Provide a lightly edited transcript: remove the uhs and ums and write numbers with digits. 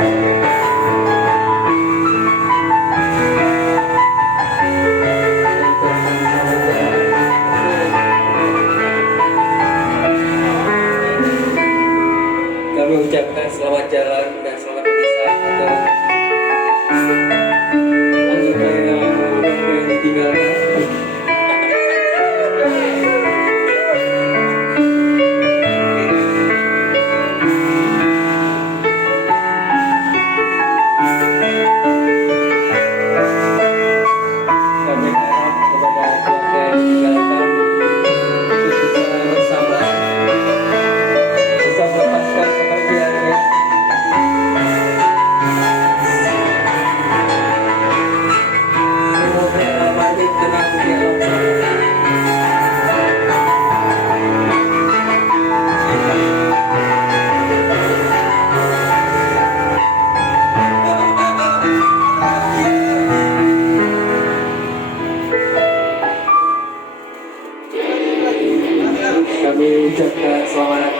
Kami ucapkan selamat jalan dan selamat berpisah untuk anggota yang ditinggalkan. Kami harap kepada keluarga yang ditinggalkan untuk bisa bersabar, bisa melepaskan kepergiannya. Semoga almarhum tenang di alam sana. Kami ucapkan selamat